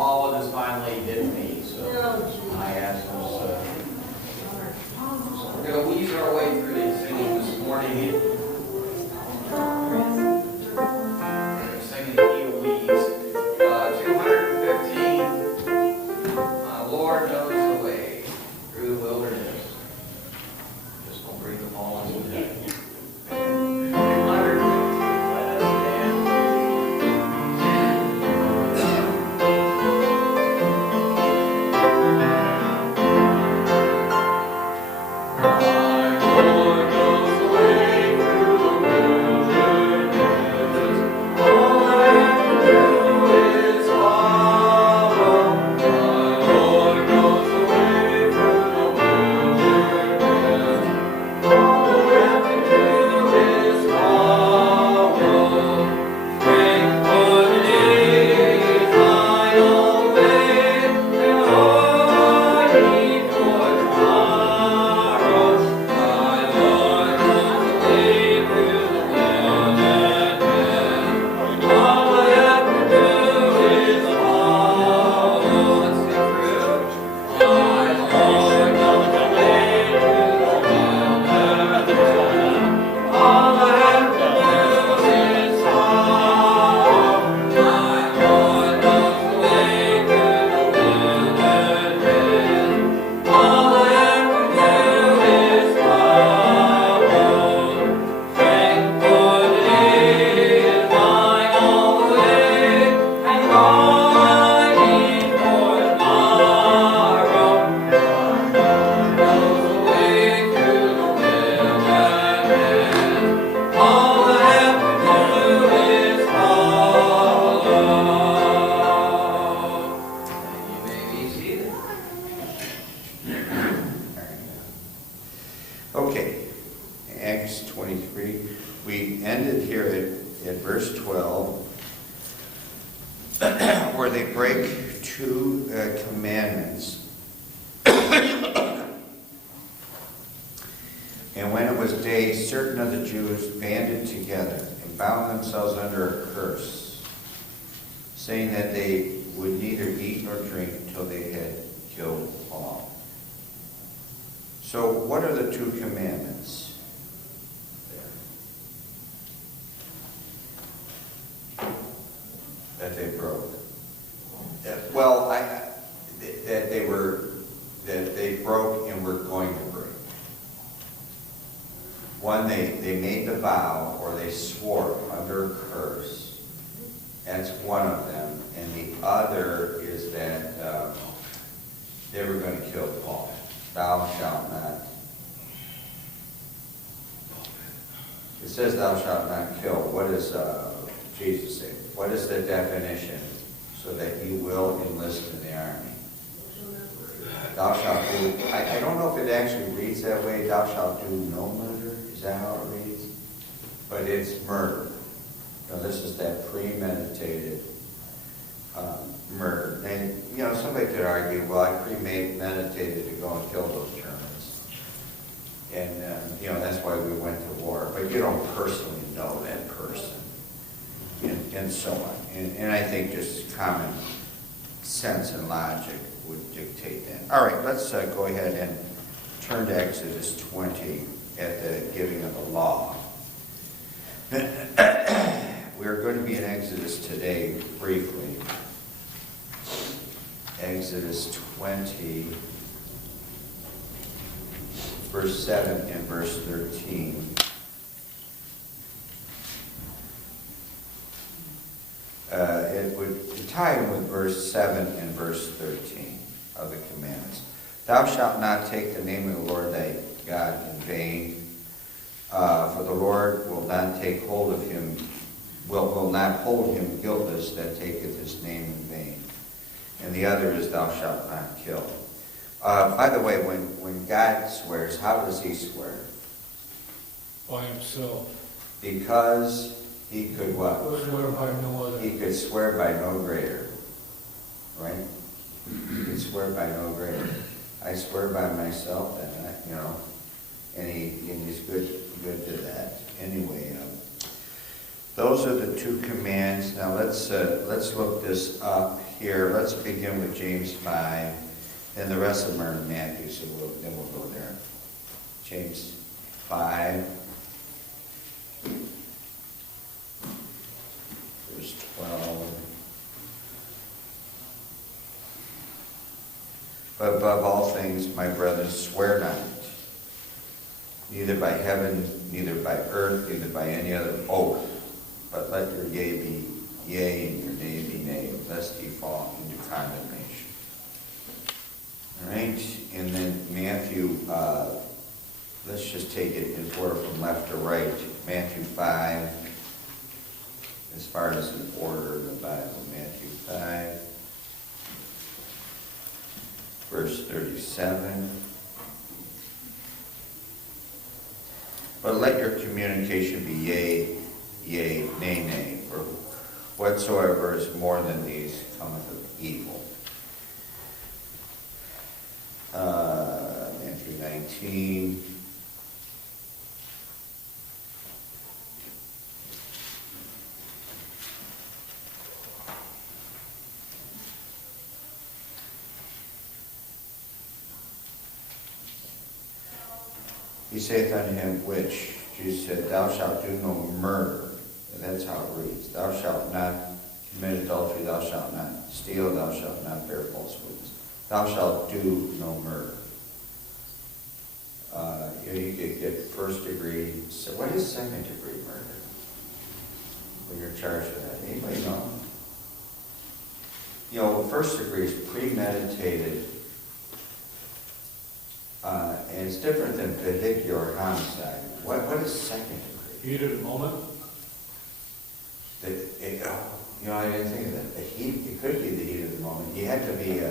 Paul just finally hit me, so I asked him, we're going to wheeze our way through these singing this morning. Singing the key of wheeze. 215, my Lord knows the way through the wilderness. Just don't bring them all into that. 215, let us stand. Okay, Acts 23. We ended here at verse 12, where they break two commandments. And when it was day, certain of the Jews banded together and bound themselves under a curse, saying that they would neither eat nor drink until they had killed Paul. So what are the two commandments there that they broke? Well, that they broke and were going to break. One, they made the vow, or they swore under a curse. That's one of them. And the other is that they were going to kill Paul. Thou shalt not. It says thou shalt not kill. What does Jesus say? What is the definition so that you will enlist in the army? Thou shalt do. I don't know if it actually reads that way. Thou shalt do no murder. Is that how it reads? But it's murder. You know, this is that premeditated murder. And, you know, somebody could argue, well, I premeditated to go and kill those Germans. And, you know, that's why we went to war. But you don't personally know that person. And so on. And I think just common sense and logic would dictate that. All right, let's go ahead and turn to Exodus 20 at the giving of the law. We're going to be in Exodus today, briefly. Exodus 20, verse 7 and verse 13. It would tie in with verse 7 and verse 13 of the commandments. Thou shalt not take the name of the Lord thy God in vain, for the Lord will not take hold of him, will not hold him guiltless that taketh his name in vain. And the other is thou shalt not kill. By the way, when God swears, how does he swear? By himself. Because he could what? Swear by no other. He could swear by no greater. Right? He could swear by no greater. I swear by myself, and you know, and he's good to that. Anyway, Those are the two commands. Now let's look this up here. Let's begin with James 5, and the rest of them are in Matthew, so then we'll go there. James 5, verse 12. But above all things, my brothers, swear not, neither by heaven, neither by earth, neither by any other oath, but let your yea be yea and your nay be nay, lest ye fall into condemnation. All right, and then Matthew, let's just take it in order from left to right. Matthew 5, as far as the order of the Bible, Matthew 5, verse 37. But let your communication be yea, yea, nay, nay, for whatsoever is more than these cometh of evil. Matthew 19. He saith unto him, which? Jesus said, thou shalt do no murder. And that's how it reads. Thou shalt not commit adultery, thou shalt not steal, thou shalt not bear false witness. Thou shalt do no murder. You could get first degree. So what is second degree murder? When you're charged with that. Anybody know? You know, first degree is premeditated. And it's different than vehicular homicide. What is second degree? Heat of the moment? I didn't think of that. The heat, it could be the heat of the moment. You had to be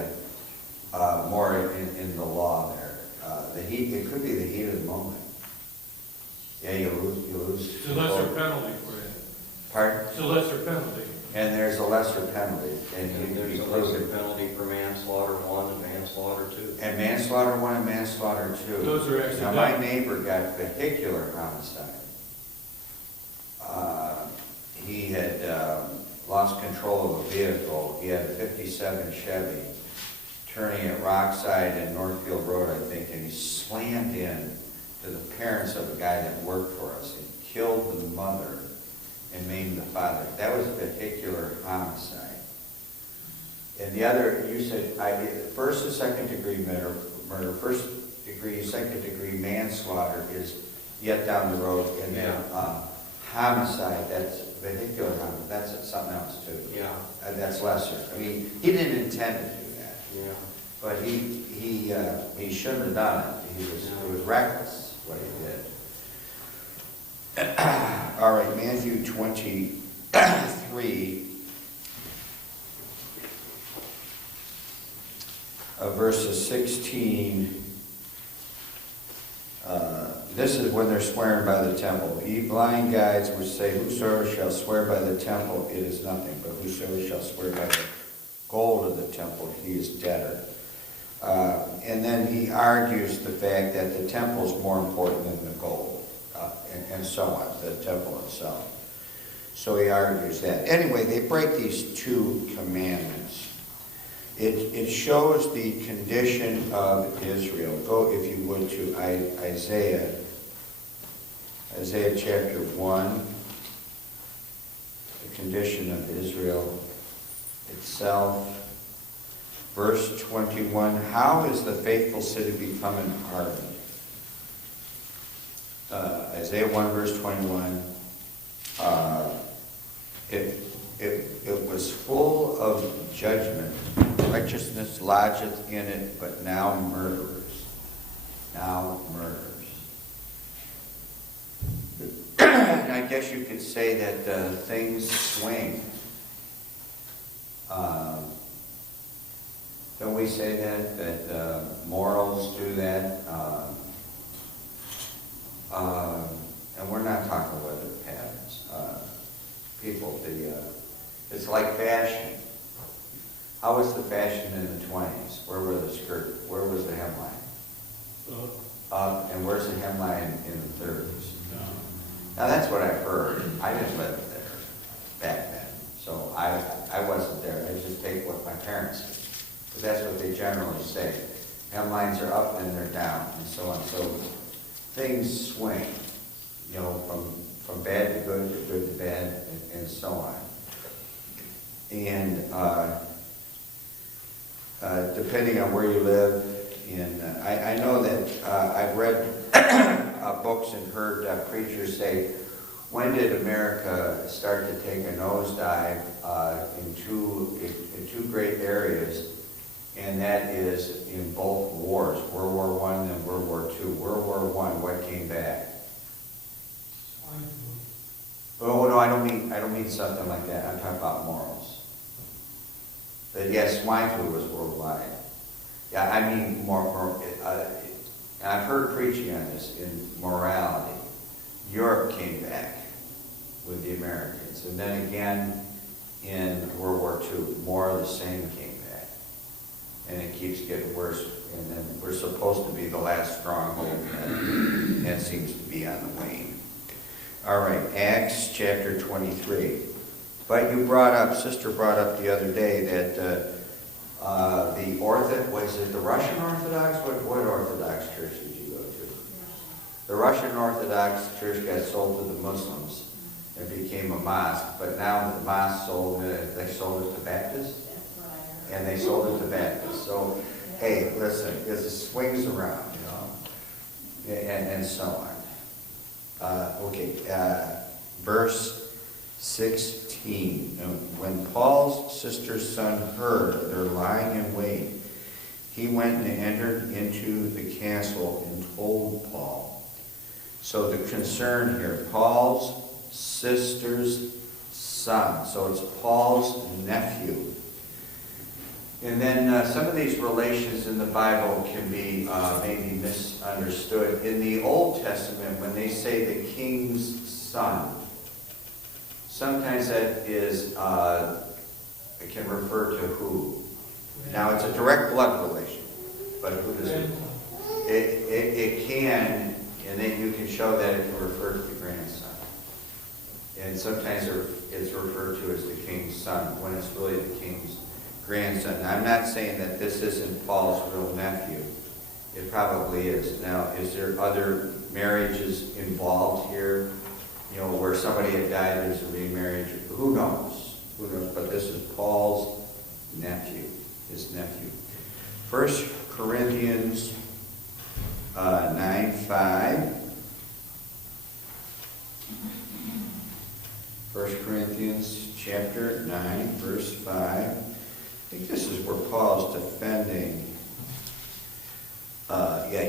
more in the law there. The heat, it could be the heat of the moment. Yeah, you lose. It's a lesser penalty for you. Pardon? It's a lesser penalty. And there's a lesser penalty. And There's a lesser penalty for manslaughter 1 and manslaughter 2. And manslaughter 1 and manslaughter 2. Those are Now, my accidental. neighbor got vehicular homicide. He had lost control of a vehicle. He had a 57 Chevy turning at Rockside and Northfield Road, I think, and he slammed in to the parents of a guy that worked for us and killed the mother and maimed the father. That was vehicular homicide. And the other, you said, first and second degree murder, first degree, second degree manslaughter is yet down the road, and then homicide, that's vehicular homicide, that's something else too. Yeah. That's lesser. I mean, he didn't intend to do that, Yeah. but he shouldn't have done it. It was reckless what he did. All right, Matthew 23. Verses 16, this is when they're swearing by the temple. Ye blind guides which say, whosoever shall swear by the temple, it is nothing, but whosoever shall swear by the gold of the temple, he is debtor. And then he argues the fact that the temple is more important than the gold, and so on, the temple itself. So he argues that. Anyway, they break these two commandments. It shows the condition of Israel. Go, if you would, to Isaiah chapter 1, the condition of Israel itself. Verse 21, how is the faithful city become an harlot? Isaiah 1, verse 21, it was full of judgment. Righteousness lodgeth in it, but now murderers. Now murderers. And I guess you could say that things swing. Don't we say that morals do that? And we're not talking weather patterns. People, it's like fashion. How was the fashion in the 20s? Where were the skirt? Where was the hemline? Up. And where's the hemline in the 30s? No. Now that's what I've heard. I didn't live there. back then. So I wasn't there. I just take what my parents did. But that's what they generally say. Hemlines are up and they're down and so on. So things swing, from bad to good to bad, and so on. And depending on where you live, and I know that I've read books and heard preachers say, when did America start to take a nosedive in two great areas? And that is in both wars, World War I and World War II. World War I, what came back? Oh no, I don't mean something like that. I'm talking about morals. But yes, swine flu was worldwide. Yeah, I mean more. I've heard preaching on this in morality. Europe came back with the Americans, and then again in World War II, more of the same came back, and it keeps getting worse. And then we're supposed to be the last stronghold, and that seems to be on the wane. All right, Acts chapter 23. But Sister brought up the other day that was it the Russian Orthodox? What Orthodox church did you go to? The Russian Orthodox church got sold to the Muslims. It became a mosque, but now the mosque they sold it to Baptists, and they sold it to Baptists. So, hey, listen, it swings around, and so on. Verse 16. When Paul's sister's son heard they're lying in wait, he went and entered into the castle and told Paul. So the concern here, Paul's sister's son. So it's Paul's nephew. And then some of these relations in the Bible can be maybe misunderstood. In the Old Testament, when they say the king's son, sometimes that is, it can refer to who? Now, it's a direct blood relation, but who does it? It can, and then you can show that it can refer to the grandson. And sometimes it's referred to as the king's son, when it's really the king's grandson. Now, I'm not saying that this isn't Paul's real nephew. It probably is. Now, is there other marriages involved here? Where somebody had died, there's a remarriage. Who knows? But this is Paul's nephew, his nephew. 1 Corinthians 9:5. 1 Corinthians chapter 9, verse 5. I think this is where Paul's defending.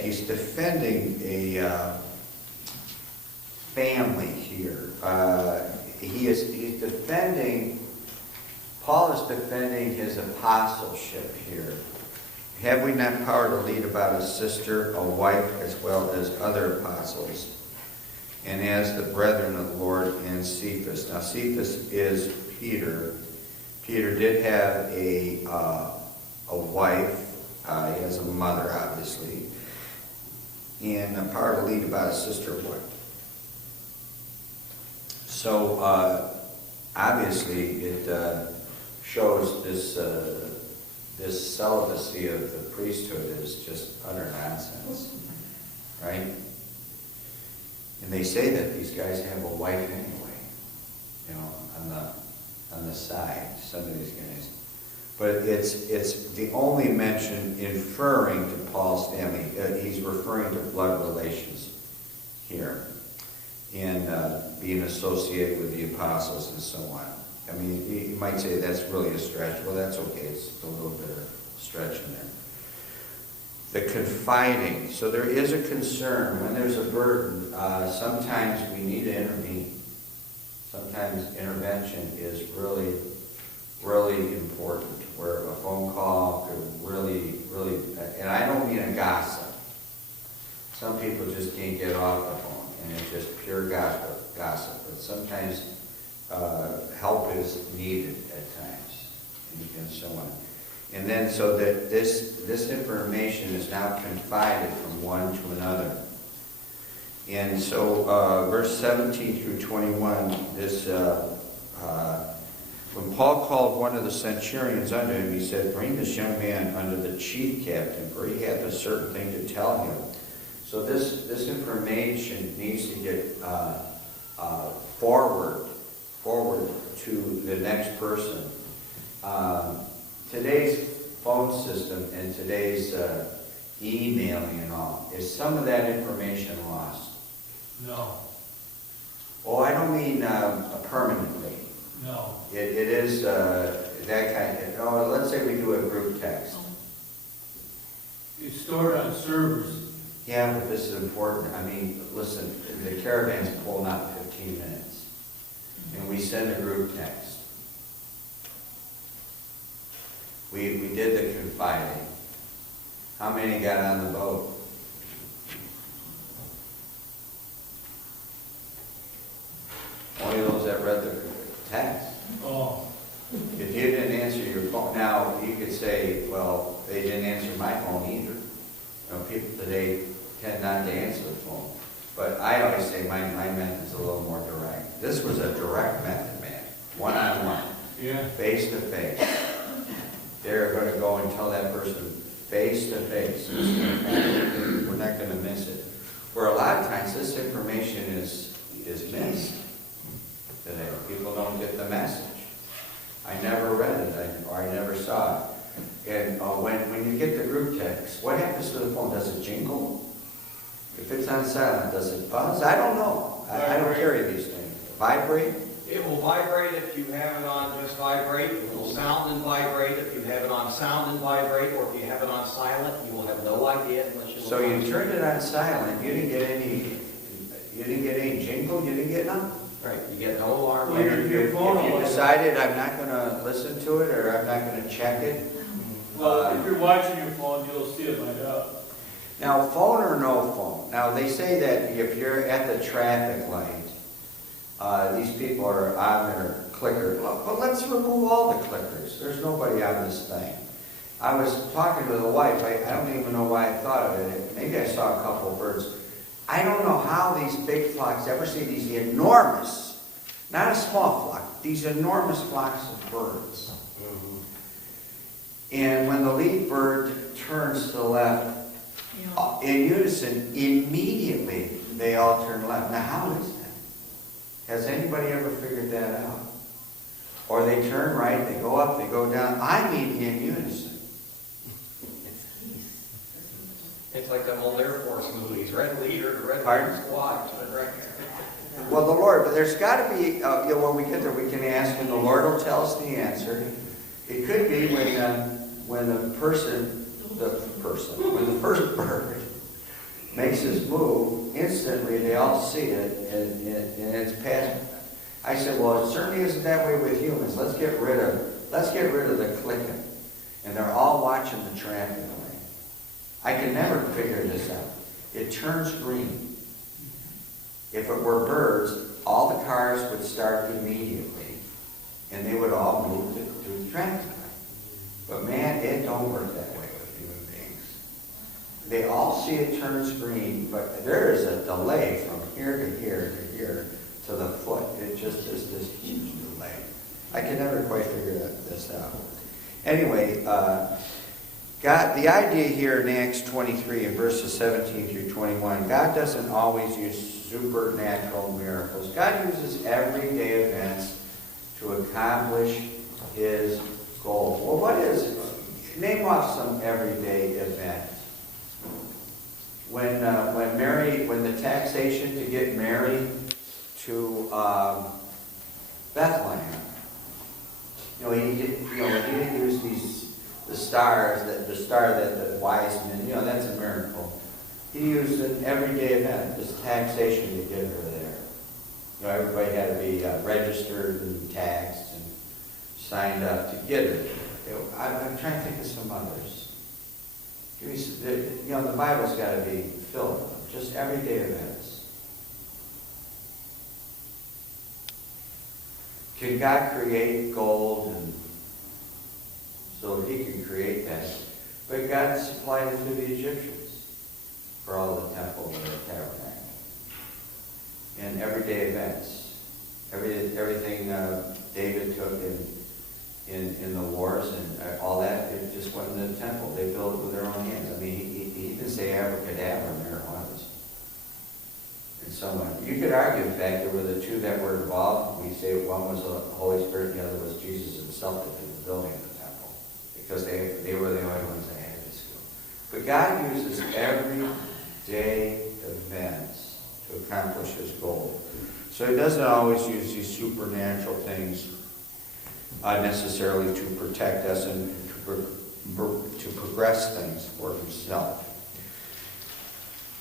He's defending a family here. He's defending. Paul is defending his apostleship here. Have we not power to lead about a sister, a wife, as well as other apostles, and as the brethren of the Lord and Cephas? Now, Cephas is Peter. Peter did have a wife. He has a mother, obviously, and a power to lead about a sister, or wife. So, obviously, it shows this celibacy of the priesthood is just utter nonsense, right? And they say that these guys have a wife anyway, on the side, some of these guys. But it's the only mention inferring to Paul's family. He's referring to blood relations here, and being associated with the apostles and so on. I mean, you might say that's really a stretch. Well, that's okay. It's a little bit of a stretch in there. The confiding. So there is a concern. When there's a burden, sometimes we need to intervene. Sometimes intervention is really, really important, where a phone call could really, and I don't mean a gossip. Some people just can't get off the phone, and it's just pure gossip. But sometimes help is needed at times, and so on. And then so that this information is now confided from one to another. And so verse 17 through 21, this When Paul called one of the centurions unto him, he said, bring this young man unto the chief captain, for he hath a certain thing to tell him. So this information needs to get forward to the next person. Today's phone system and today's emailing and all, is some of that information lost? No, Oh, I don't mean permanently. no. It is that kind of, oh, let's say we do a group text. It's stored on servers. Yeah, but this is important. I mean, listen, the caravan's pulling out 15 minutes. And we send a group text. We did the confiding. How many got on the boat? Only those that read the text. Oh, If you didn't answer your phone, now you could say, well, they didn't answer my phone either. You know, people today tend not to answer the phone. But I always say my method's a little more direct. This was a direct method, man. One-on-one, yeah. face-to-face. They're going to go and tell that person face-to-face. We're not going to miss it. Where a lot of times this information is missed today. People don't get the message. I never read it, or I never saw it. And when you get the group text, what happens to the phone? Does it jingle? If it's on silent, does it buzz? I don't know. I don't carry these things. Vibrate? It will vibrate if you have it on just vibrate. It will sound and vibrate if you have it on sound and vibrate, or if you have it on silent, you will have no idea unless you. So you turned it on silent. You didn't get any jingle. You didn't get nothing. Right, you get no alarm. Well, your phone If you will- decided I'm not going to listen to it or I'm not going to check it. Well, if you're watching your phone, you'll see it light up. Now, phone or no phone? Now, they say that if you're at the traffic light, these people are on their clicker. But let's remove all the clickers. There's nobody on this thing. I was talking to the wife. I don't even know why I thought of it. Maybe I saw a couple of birds. I don't know how these big flocks ever see these enormous, not a small flock, these enormous flocks of birds. And when the lead bird turns to the left, in unison, immediately they all turn left. Now, how is that? Has anybody ever figured that out? Or they turn right, they go up, they go down. I mean in unison. It's like them old Air Force movies, red leader to red Pardon? squad. Well, the Lord, but there's got to be, when we get there, we can ask, and the Lord will tell us the answer. It could be when the first bird makes his move, instantly they all see it, and it's past. I said, well, it certainly isn't that way with humans. Let's get rid of the clicking. And they're all watching the traffic lane. I can never figure this out. It turns green. If it were birds, all the cars would start immediately, and they would all move to the traffic light. But man, it don't work that way with human beings. They all see it turns green, but there is a delay from here to here to here to the foot. It just is this huge delay. I can never quite figure this out. Anyway, God, the idea here in Acts 23 in verses 17 through 21, God doesn't always use supernatural miracles. God uses everyday events to accomplish His goals. Well, what is it? Name off some everyday event. When the taxation to get Mary to Bethlehem, he didn't use the star that the wise men, that's a miracle. He used an everyday event, this taxation to get her there. Everybody had to be registered and taxed and signed up to get her. I'm trying to think of some others. The Bible's got to be filled with them, just everyday events. Can God create gold and so He can create that? But God supplied it to the Egyptians for all the temple and the tabernacle. And everyday events. Everything David took in the wars and all that, it just went in the temple. They built it with their own hands. I mean, he didn't say abracadabra, and there it was. And so on. You could argue, in fact, there were the two that were involved. We say one was the Holy Spirit, and the other was Jesus himself that did the building of the temple. Because they were the only ones that had this skill. But God uses everyday events to accomplish his goal. So he doesn't always use these supernatural things necessarily to protect us and to progress things for himself.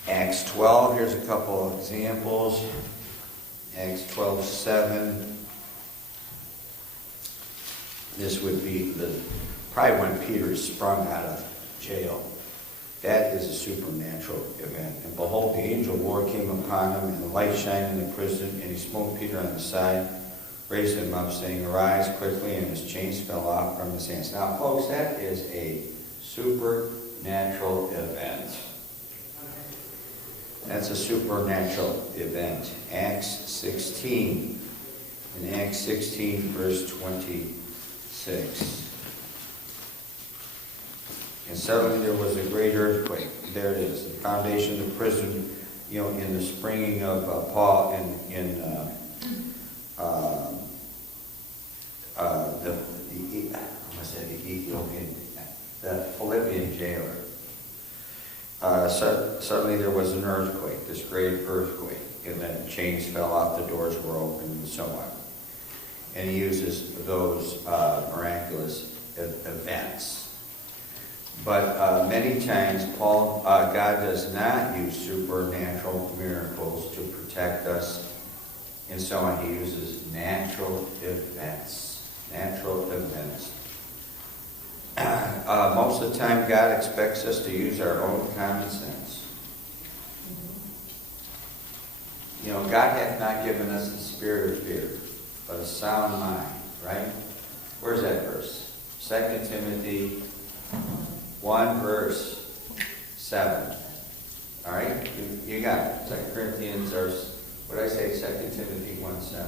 Acts 12, here's a couple of examples. Acts 12:7. This would be probably when Peter sprung out of jail. That is a supernatural event. And behold, the angel of the Lord came upon him, and the light shined in the prison, and he smote Peter on the side, raised him up, saying, "Arise quickly," and his chains fell off from his hands. Now, folks, that is a supernatural event. That's a supernatural event. Acts 16. In Acts 16, verse 26. And suddenly there was a great earthquake. There it is. The foundation of the prison, in the springing of Paul the Philippian jailer. Suddenly there was an earthquake, this great earthquake, and then chains fell off, the doors were opened, and so on. And he uses those miraculous events. But many times, God does not use supernatural miracles to protect us, and so on. He uses natural events. Natural events. Most of the time, God expects us to use our own common sense. God hath not given us the spirit of fear, but a sound mind, right? Where's that verse? 2 Timothy 1, verse 7. All right? You got it. 2 Corinthians, or what did I say? 2 Timothy 1:7.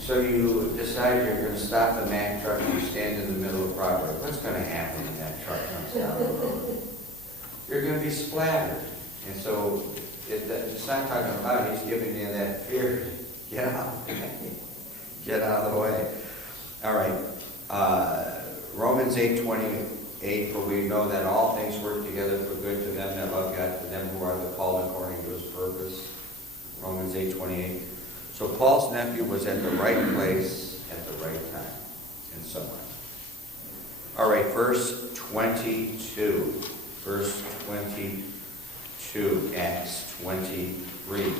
So you decide you're going to stop the Mack truck and you stand in the middle of Broadway. What's going to happen when that truck comes down the road? You're going to be splattered. And so it's not talking about he's giving you that fear. Get out. Get out of the way. All right. Romans 8:28, for we know that all things work together for good to them that love God, to them who are the called according to his purpose. Romans 8:28. So Paul's nephew was at the right place at the right time, and so on. All right, verse 22. Verse 22, Acts 23.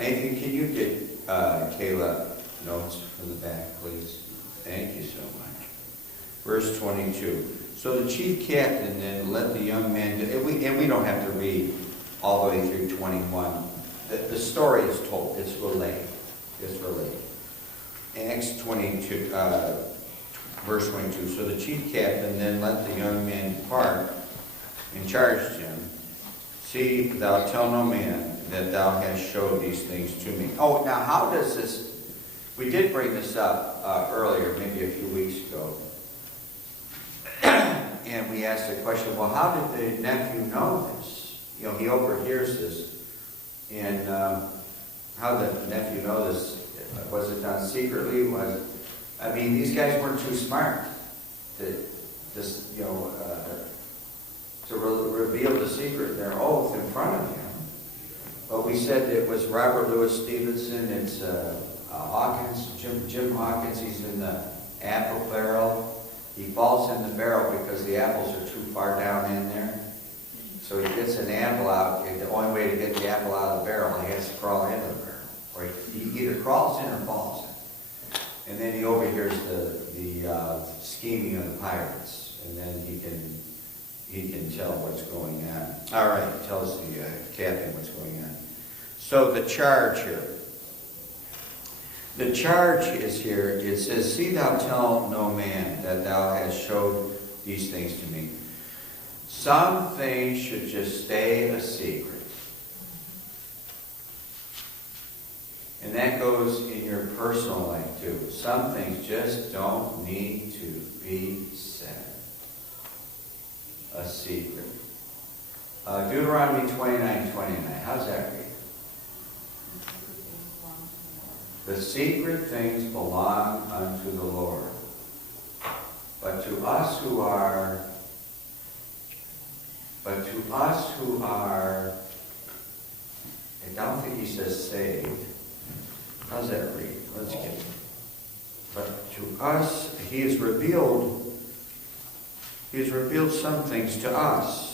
Nathan, can you get Kayla notes from the back, please? Thank you so much. Verse 22. So the chief captain then let the young man, and we don't have to read all the way through 21. The story is told. It's relayed. It's relayed. Acts 22, verse 22. So the chief captain then let the young man depart and charged him, "See, thou tell no man that thou hast showed these things to me." Oh, now how does this... We did bring this up earlier, maybe a few weeks ago. And we asked the question, well, how did the nephew know this? He overhears this. And how did the nephew know this? Was it done secretly? These guys weren't too smart to just, to reveal the secret, their oath in front of him. But we said it was Robert Louis Stevenson. It's Hawkins, Jim Hawkins. He's in the apple barrel. He falls in the barrel because the apples are too far down in there. So he gets an apple out, and the only way to get the apple out of the barrel, he has to crawl into the barrel. Or he either crawls in or falls in. And then he overhears the scheming of the pirates, and then he can tell what's going on. All right, tells the captain what's going on. So the charge here. The charge is here. It says, "See thou tell no man that thou hast showed these things to me." Some things should just stay a secret. And that goes in your personal life too. Some things just don't need to be said. A secret. Deuteronomy 29:29. How's that read? The secret things belong unto the Lord. But to us who are, I don't think he says saved. How's that read? Let's get it. But to us, he has revealed some things to us.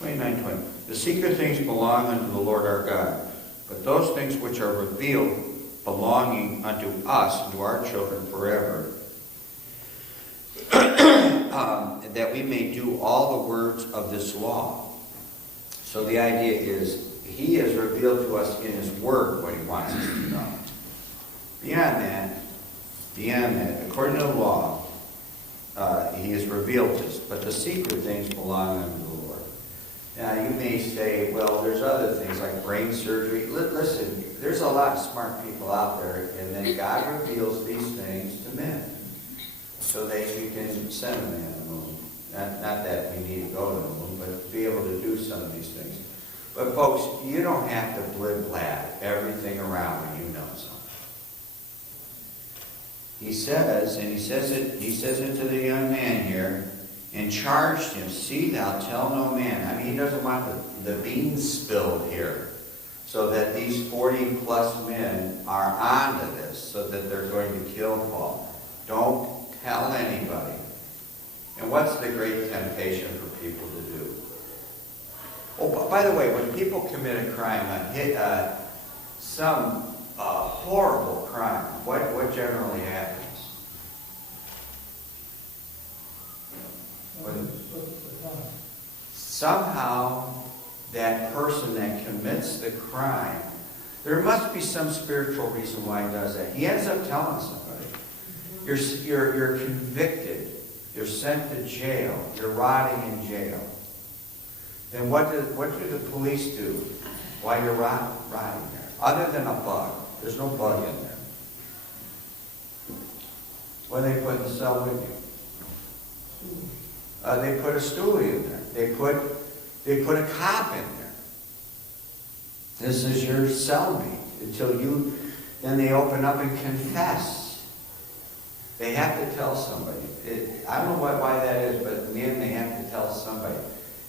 29:20. The secret things belong unto the Lord our God, but those things which are revealed belonging unto us and to our children forever, that we may do all the words of this law. So the idea is, he has revealed to us in his word what he wants us to know. Beyond that, according to the law, he has revealed this, but the secret things belong unto the Lord. Now you may say, well, there's other things like brain surgery. Listen, there's a lot of smart people out there, and then God reveals these things to men so that you can send a man to the moon. Not that we need to go to the moon, but be able to do some of these things. But folks, you don't have to blib-blab everything around when you know something. He says it to the young man here, and charged him, see thou tell no man. I mean, he doesn't want the beans spilled here, so that these 40 plus men are onto this, so that they're going to kill Paul. Don't tell anybody. And what's the great temptation for people to do? Oh, by the way, when people commit a crime, some horrible crime, what generally happens? Somehow, that person that commits the crime, there must be some spiritual reason why he does that. He ends up telling somebody. You're convicted. You're sent to jail. You're rotting in jail. Then what do the police do while you're rotting there? Other than a bug. There's no bug in there. What do they put in the cell with you? They put a stoolie in there. They put a cop in there. This is your cellmate then they open up and confess. They have to tell somebody. I don't know why that is, but in the end they have to tell somebody.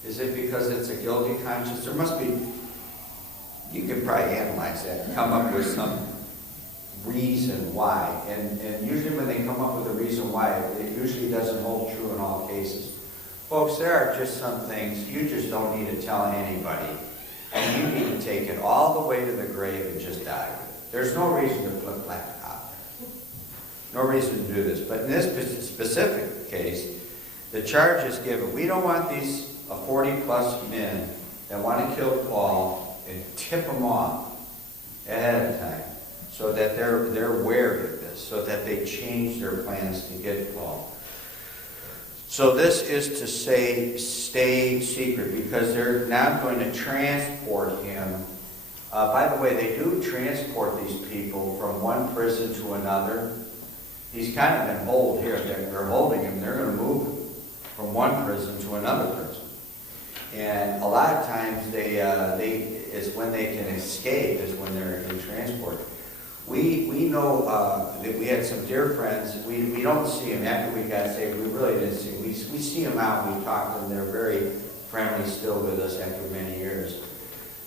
Is it because it's a guilty conscience? There must be, you could probably analyze that and come up with some reason why. And usually when they come up with a reason why, it usually doesn't hold true in all cases. Folks, there are just some things you just don't need to tell anybody. And you need to take it all the way to the grave and just die with it. There's no reason to put black out there. No reason to do this. But in this specific case, the charge is given. We don't want these 40-plus men that want to kill Paul and tip them off ahead of time so that they're wary of this, so that they change their plans to get Paul. So this is to say, stay secret, because they're now going to transport him. By the way, they do transport these people from one prison to another. He's kind of been held here. They're holding him. They're going to move him from one prison to another prison. And a lot of times is when they can escape, is when they're in transport. We know that we had some dear friends. We don't see them after we got saved. We really didn't see them. We see them out and we talk to them. They're very friendly still with us after many years.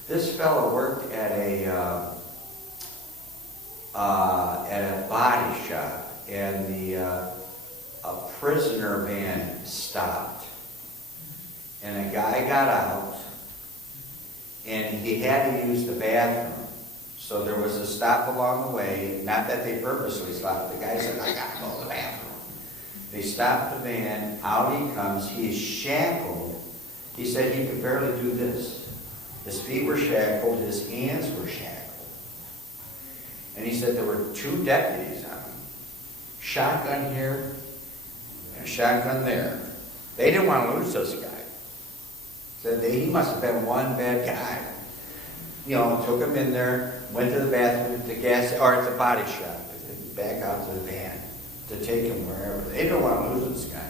This fellow worked at a body shop, and a prisoner van stopped. And a guy got out, and he had to use the bathroom. So there was a stop along the way. Not that they purposely stopped. The guy said, I got to go to the bathroom. They stopped the van. Out he comes. He is shackled. He said he could barely do this. His feet were shackled. His hands were shackled. And he said there were 2 deputies on him. Shotgun here and a shotgun there. They didn't want to lose this guy. Said he must have been one bad guy. You know, took him in there, went to the bathroom, at the gas, or at the body shop, back out to the van to take him wherever. They don't want to lose this guy.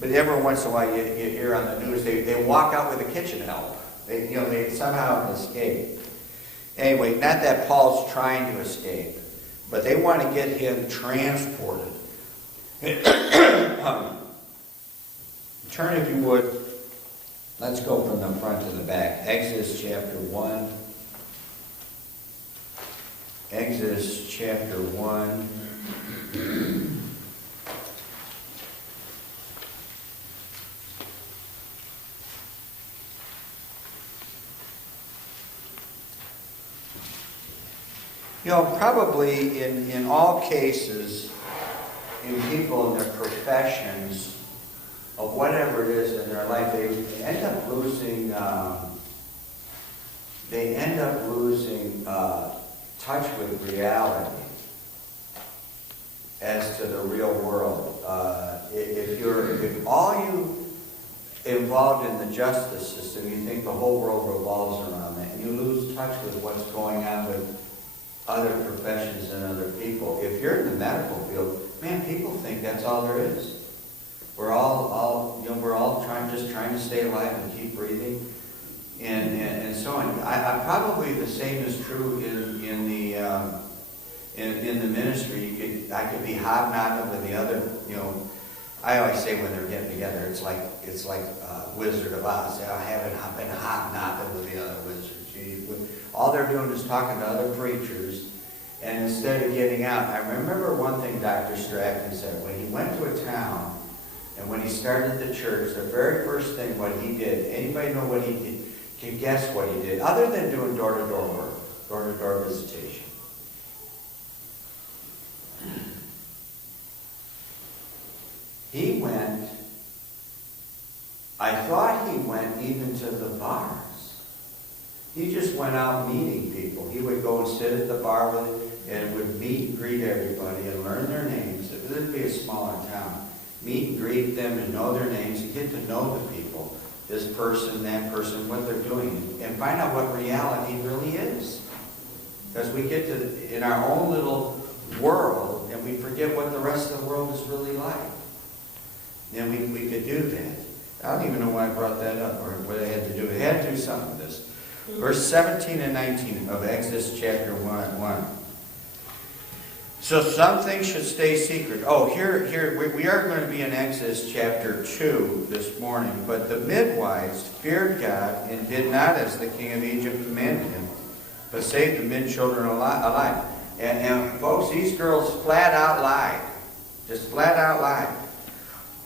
But every once in a while, you hear on the news, they walk out with a kitchen help. They somehow escape. Anyway, not that Paul's trying to escape, but they want to get him transported. Turn, if you would. Let's go from the front to the back. Exodus chapter 1. Exodus chapter 1. You know, probably in all cases, in people in their professions, of whatever it is in their life, they end up losing touch with reality as to the real world. If all you involved in the justice system, you think the whole world revolves around that, and you lose touch with what's going on with other professions and other people. If you're in the medical field, man, people think that's all there is. We're all just trying to stay alive and keep breathing, and so on. I probably the same is true in the ministry. I could be hobnobbing with the other. I always say when they're getting together, it's like Wizard of Oz. I haven't been hobnobbing with the other wizards. All they're doing is talking to other preachers, and instead of getting out. I remember one thing Dr. Stratton said when he went to a town. And when he started the church, the very first thing what he did, anybody know what he did? Can guess what he did, other than doing door-to-door work, door-to-door visitation? He went, I thought he went even to the bars. He just went out meeting people. He would go and sit at the bar and would meet and greet everybody and learn their names. It would be a smaller town. Meet and greet them and know their names and get to know the people, this person, that person, what they're doing, and find out what reality really is. Because we get in our own little world and we forget what the rest of the world is really like. And we could do that. I don't even know why I brought that up or what I had to do. It had to do something with this. Verse 17 and 19 of Exodus chapter 1. So some things should stay secret. Oh, here we are going to be in Exodus chapter 2 this morning. But the midwives feared God and did not as the king of Egypt commanded him, but saved the men children alive. And folks, these girls flat out lied. Just flat out lied.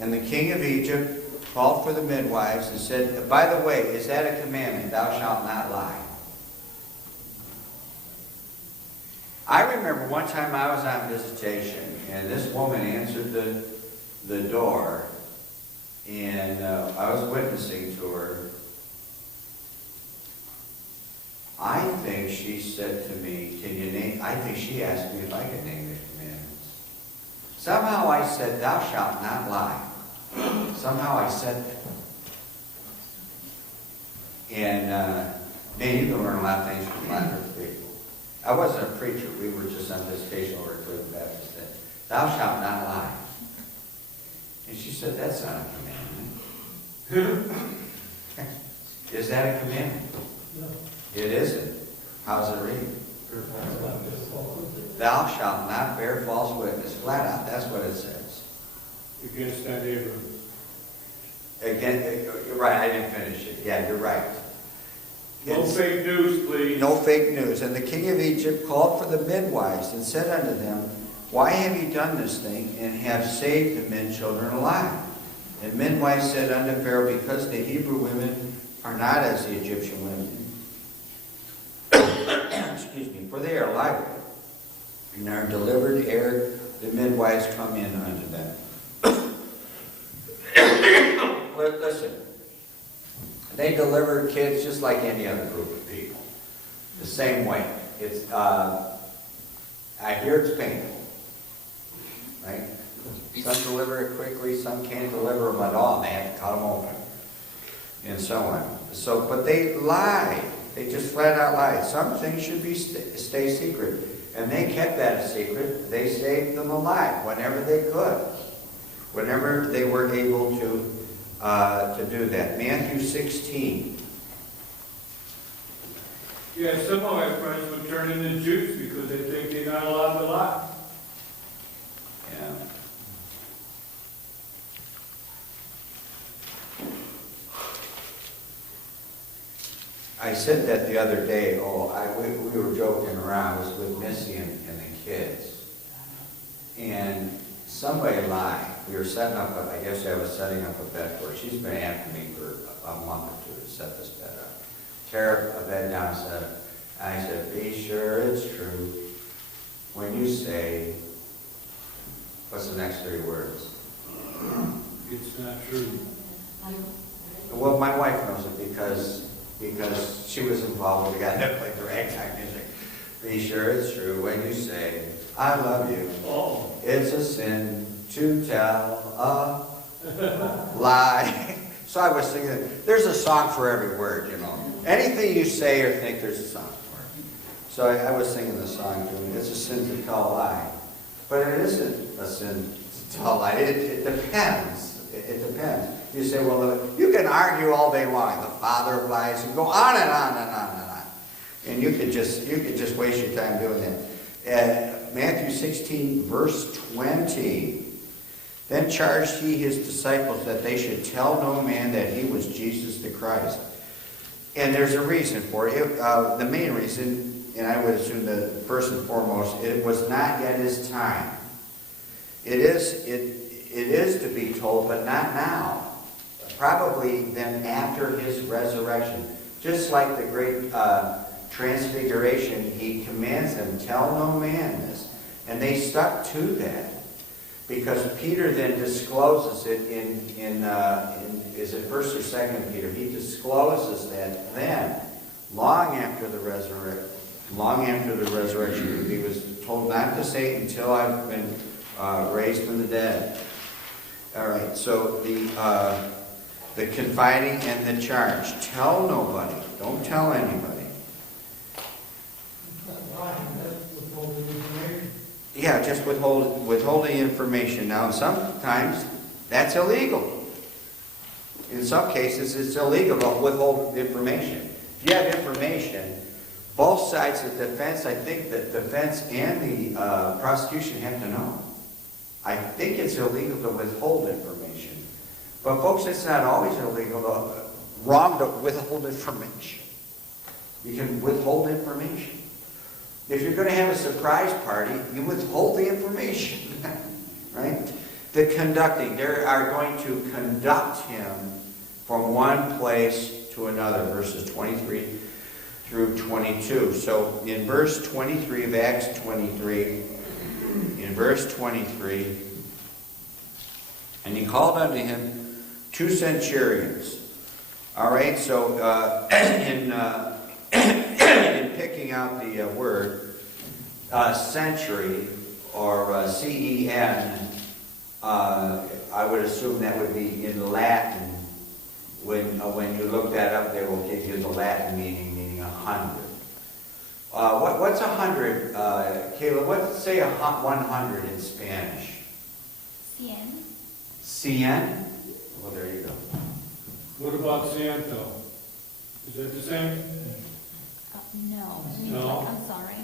And the king of Egypt called for the midwives and said, by the way, is that a commandment? Thou shalt not lie. I remember one time I was on visitation, and this woman answered the door, and I was witnessing to her. I think she said to me, can you name, I think she asked me if I could name the commandments. Somehow I said, thou shalt not lie. Somehow I said that. And, man, you can learn a lot of things from Latin people. I wasn't a preacher. We were just on visitation over at Cleveland Baptist. Thou shalt not lie. And she said, that's not a commandment. Is that a commandment? No. It isn't. How's it read? Thou shalt not bear false witness. Flat out, that's what it says. Against thy neighbor. Again, you're right, I didn't finish it. Yeah, you're right. No fake news, please. No fake news. And the king of Egypt called for the midwives and said unto them, why have ye done this thing, and have saved the men children alive? And midwives said unto Pharaoh, because the Hebrew women are not as the Egyptian women. Excuse me, for they are lively, and are delivered ere the midwives come in unto them. Listen, they deliver kids just like any other group of people. The same way. It's I hear it's painful. Right? Some deliver it quickly, some can't deliver them at all. They have to cut them open. And so on. So, but they lied. They just flat out lied. Some things should be stay secret. And they kept that a secret. They saved them alive whenever they could. Whenever they were able to do that. Matthew 16. Yeah, some of my friends would turn into Jews because they think they're not allowed to lie. Yeah. I said that the other day. We were joking around. I was with Missy and the kids. And somebody lied. We were setting up, I guess I was setting up a bed for her. She's been after me for a month or two to set this bed up. Tear a bed down and set it. I said, be sure it's true when you say, what's the next 3 words? It's not true. Well, my wife knows it because she was involved with the guy that played the ragtime music. Be sure it's true when you say, I love you. Oh. It's a sin to tell a lie. So I was thinking, there's a song for every word, you know. Anything you say or think, there's a song for it. So I was singing the song to him. It's a sin to tell a lie. But it isn't a sin to tell a lie. It depends. It depends. You say, well, you can argue all day long. The father of lies and go on and on and on and on. And you could just waste your time doing that. Matthew 16, verse 20. Then charged he his disciples that they should tell no man that he was Jesus the Christ. And there's a reason for it. The main reason, and I would assume the first and foremost, it was not yet his time. It is to be told, but not now. Probably then after his resurrection. Just like the great transfiguration, he commands them, tell no man this. And they stuck to that. Because Peter then discloses it in is it 1st or 2nd Peter? He discloses that then, long after the resurrection, he was told not to say it until I've been raised from the dead. All right, so the confiding and the charge. Tell nobody. Don't tell anybody. Yeah, just withholding information. Now, sometimes that's illegal. In some cases, it's illegal to withhold information. If you have information, both sides of the defense, I think that the defense and the prosecution have to know. I think it's illegal to withhold information. But folks, it's not always wrong to withhold information. You can withhold information. If you're going to have a surprise party, you withhold the information, right? The conducting, they are going to conduct him from one place to another, verses 23 through 22. So in verse 23 of Acts 23, and he called unto him 2 centurions. All right, so in picking out the word century or CEN, I would assume that would be in Latin. When you look that up, they will give you the Latin meaning 100. What's 100, Kayla? What's say 100 in Spanish? Cien. Cien? Well, there you go. What about ciento? Is that the same? No. No. I'm sorry.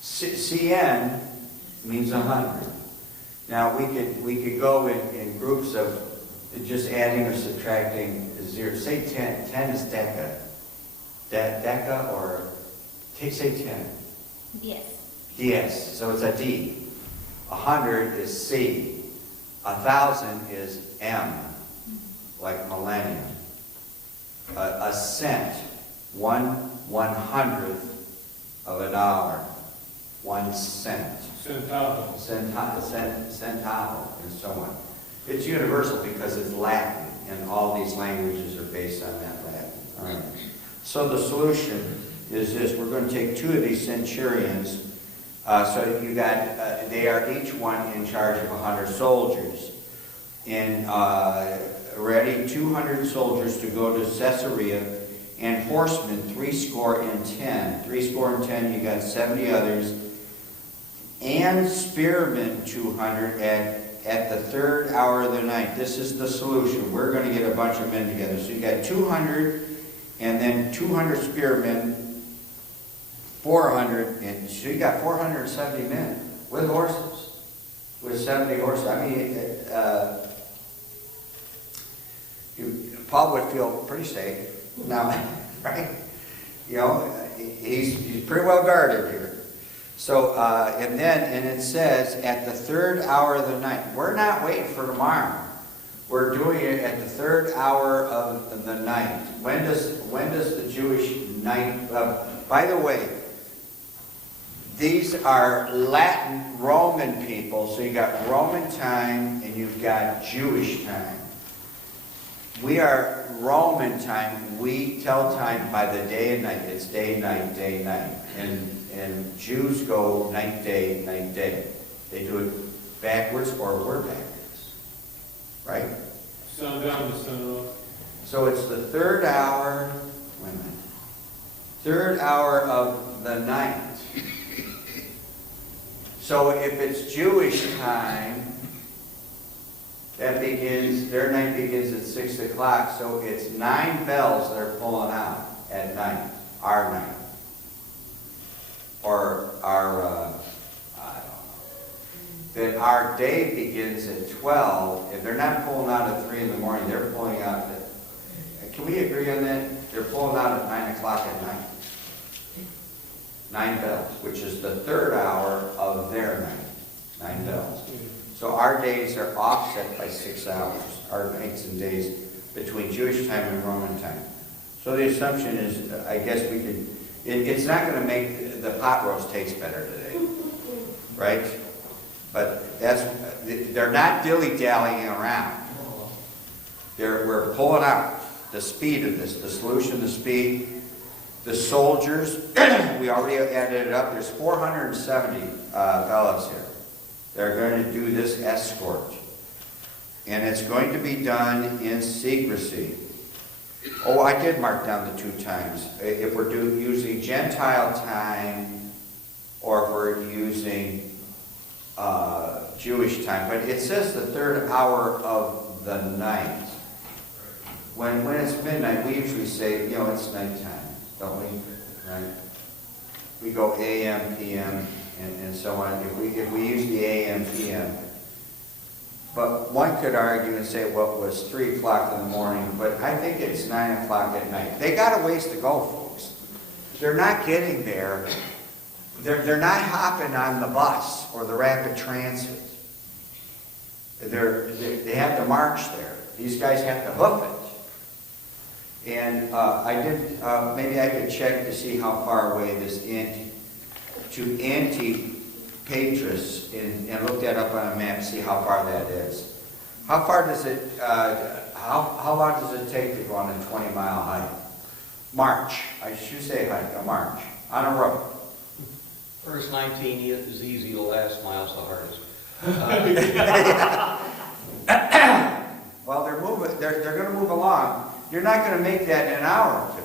Cien means 100. Now we could go in groups of just adding or subtracting zero. Say 10. 10 is deca. Deca or say 10. Yes. Yes. So it's a D. 100 is C. 1,000 is M. Like millennium. A cent. 1/100th of a dollar. 1 cent. Centavo. Centavo, and so on. It's universal because it's Latin, and all these languages are based on that Latin. All right. So the solution is this. We're going to take 2 of these centurions. So you got, they are each one in charge of 100 soldiers. And ready 200 soldiers to go to Caesarea and horsemen 70. 70, you got 70 others, and spearmen 200 at the third hour of the night. This is the solution. We're going to get a bunch of men together. So you got 200, and then 200 spearmen, 400, and so you got 470 men with horses, with 70 horses. I mean, Paul would feel pretty safe now, right? You know, he's pretty well guarded here. So, and it says, at the third hour of the night. We're not waiting for tomorrow. We're doing it at the third hour of the night. When does the Jewish night, by the way, these are Latin Roman people, so you got Roman time and you've got Jewish time. We are Roman time. We tell time by the day and night. It's day, night, day, night. And Jews go night, day, night, day. They do it backwards, or we're backwards. Right? Sundown to sun up. So it's the third hour, wait a minute, third hour of the night. So if it's Jewish time, that begins, their night begins at 6 o'clock, so it's 9 bells they're pulling out at night, our night. Or our, I don't know. Then our day begins at 12. If they're not pulling out at 3 in the morning, they're pulling out at, can we agree on that? They're pulling out at 9 o'clock at night. 9 bells, which is the third hour of their night. 9 bells. So our days are offset by 6 hours, our nights and days between Jewish time and Roman time. So the assumption is, I guess we could, it's not going to make the pot roast taste better today, right? But they're not dilly-dallying around. We're pulling out the speed of this, the solution, the speed. The soldiers, we already added it up, there's 470 fellows here. They're going to do this escort. And it's going to be done in secrecy. Oh, I did mark down the 2 times. If we're using Gentile time, or if we're using Jewish time. But it says the third hour of the night. When it's midnight, we usually say, you know, it's nighttime, don't we? Right? We go AM, PM, and so on. If we use the AM, PM. But one could argue and say, well, it was 3 o'clock in the morning, but I think it's 9 o'clock at night. They got a ways to go, folks. They're not getting there. They're not hopping on the bus or the rapid transit. They have to march there. These guys have to hoof it. And maybe I could check to see how far away this Antipatris, and look that up on a map, see how far that is. How far does it, how long does it take to go on a 20-mile hike? March, I should say hike, a march, on a road. First 19 is easy, the last mile's the hardest. Well, they're going to move along. You're not going to make that in an hour or 2.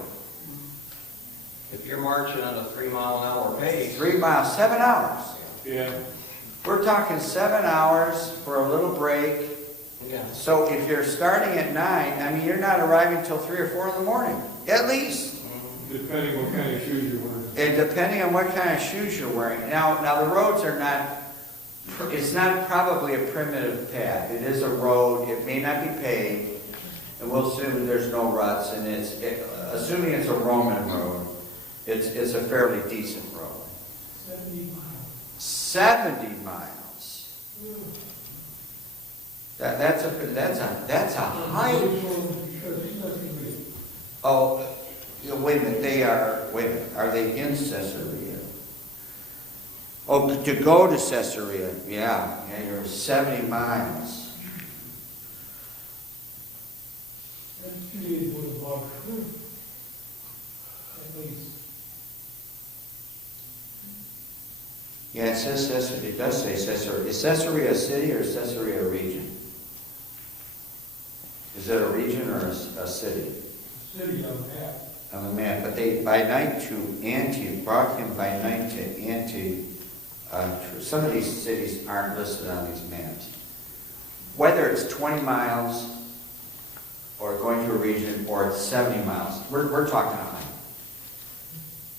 If you're marching on a 3-mile-an-hour pace. 3 miles, 7 hours. Yeah. We're talking 7 hours for a little break. Yeah. So if you're starting at 9, I mean, you're not arriving till 3 or 4 in the morning, at least. Depending what kind of shoes you're wearing. And depending on what kind of shoes you're wearing. Now the roads are not, it's not probably a primitive path. It is a road. It may not be paved. And we'll assume there's no ruts. And assuming it's a Roman road, it's a fairly decent road. 70 miles. That's a hike. Oh, wait a minute. Are they in Caesarea? Oh, to go to Caesarea. Yeah, you're 70 miles. Yeah, it says Caesarea. It does say Caesarea. Is Caesarea a city or is Caesarea a region? Is it a region or a city? City on the map. on the map, but they, by night to Antioch, brought him by night to Antioch. Some of these cities aren't listed on these maps. Whether it's 20 miles or going to a region, or it's 70 miles, we're talking a hike.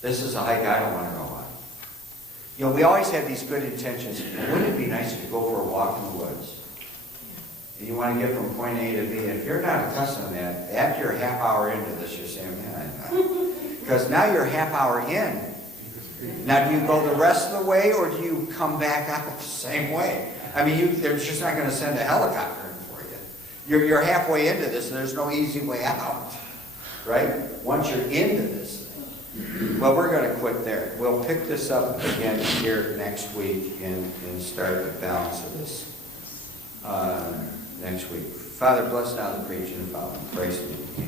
This is a hike I don't want to go on. You know, we always have these good intentions. Wouldn't it be nice to go for a walk in the woods? You want to get from point A to B. If you're not accustomed to that, after a half hour into this, you're saying, man, because now you're a half hour in. Now, do you go the rest of the way, or do you come back out the same way? I mean, they're just not going to send a helicopter in for you. You're halfway into this, and there's no easy way out, right? Once you're into this thing. Well, we're going to quit there. We'll pick this up again here next week and start the balance of this next week. Father, bless now the preaching and Father, praise you.